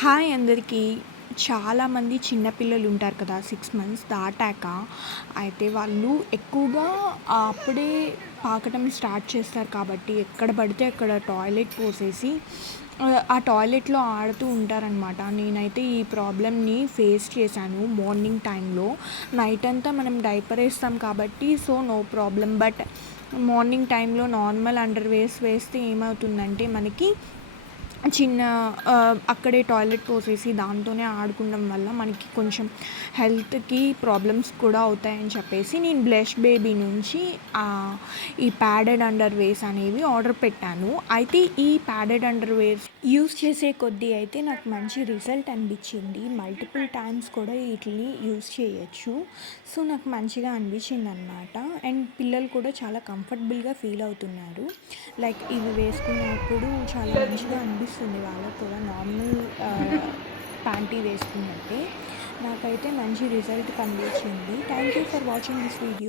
Hi అందరికీ. చాలామంది చిన్నపిల్లలు ఉంటారు కదా! 6 మంత్స్ దాటాక. అయితే వాళ్ళు ఎక్కువగా అప్పుడే పాకటం స్టార్ట్ చేస్తారు కాబట్టి ఎక్కడ పడితే అక్కడ టాయిలెట్ పోసేసి ఆ టాయిలెట్‌లో ఆడుతూ ఉంటారనమాట. నేనైతే ఈ ప్రాబ్లమ్‌ని ఫేస్ చేశాను మార్నింగ్ టైంలో. నైట్ అంతా మనం డైపర్ ఏస్తాం కాబట్టి నో ప్రాబ్లమ్. బట్ మార్నింగ్ టైంలో నార్మల్ అండర్‌వేర్స్ వేస్తే ఏమవుతుందంటే మనకి చిన్న అక్కడే టాయిలెట్ పోసేసి దాంతోనే ఆడుకోవడం వల్ల మనకి కొంచెం హెల్త్‌కి ప్రాబ్లమ్స్ కూడా అవుతాయని చెప్పేసి నేను బ్లష్ బేబీ నుంచి ఈ ప్యాడెడ్ అండర్‌వేర్స్ అనేవి ఆర్డర్ పెట్టాను. అయితే ఈ ప్యాడెడ్ అండర్‌వేర్స్ యూజ్ చేసే కొద్దీ అయితే నాకు మంచి రిజల్ట్ అనిపించింది. మల్టిపుల్ టైమ్స్ కూడా వీటిని యూజ్ చేయొచ్చు. నాకు మంచిగా అనిపించిందనమాట. అండ్ పిల్లలు కూడా చాలా కంఫర్టబుల్‌గా ఫీల్ అవుతున్నారు. లైక్ ఇవి వేసుకున్నప్పుడు చాలా మంచిగా అనిపిస్తుంది వాళ్ళకి కూడా నార్మల్ ప్యాంటీ వేసుకున్నట్టే. నాకైతే మంచి రిజల్ట్ కనిపించింది. Thank you for watching this video.